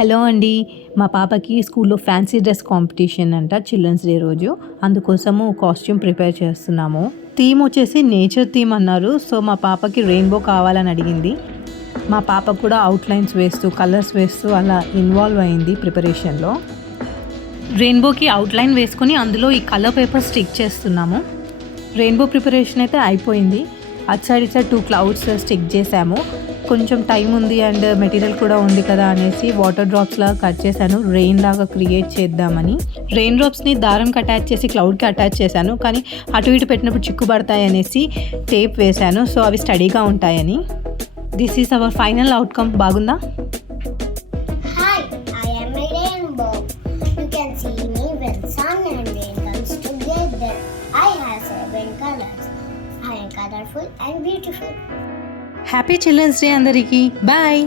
Hello అండి. మా పాపకి స్కూల్లో ఫ్యాన్సీ డ్రెస్ కాంపిటీషన్ అంట చిల్డ్రన్స్ డే రోజు. అందుకోసము కాస్ట్యూమ్ ప్రిపేర్ చేస్తున్నాము. థీమ్ వచ్చేసి నేచర్ థీమ్ అన్నారు. సో మా పాపకి రెయిన్బో కావాలని అడిగింది. మా పాప కూడా అవుట్లైన్స్ వేస్తూ కలర్స్ వేస్తూ అలా ఇన్వాల్వ్ అయింది ప్రిపరేషన్లో. రెయిన్బోకి అవుట్లైన్ వేసుకొని అందులో ఈ కలర్ పేపర్ స్టిక్ చేస్తున్నాము. రెయిన్బో ప్రిపరేషన్ అయితే అయిపోయింది. అటు సైడ్ ఇటు సైడ్ 2 క్లౌడ్స్ స్టిక్ చేసాము. కొంచెం టైం ఉంది అండ్ మెటీరియల్ కూడా ఉంది కదా అనేసి వాటర్ డ్రాప్స్ లాగా కట్ చేశాను, రెయిన్ లాగా క్రియేట్ చేద్దామని. రెయిన్ డ్రాప్స్ని దారంకి అటాచ్ చేసి క్లౌడ్కి అటాచ్ చేశాను, కానీ అటు ఇటు పెట్టినప్పుడు చిక్కుపడతాయి అనేసి టేప్ వేశాను, సో అవి స్టడీగా ఉంటాయని. This is our final outcome. బాగుందా? Hi, I am a rainbow. You can see me when sun and rain comes together. I have 7 colors. I am colorful and beautiful. Happy children's day అందరికీ. Bye.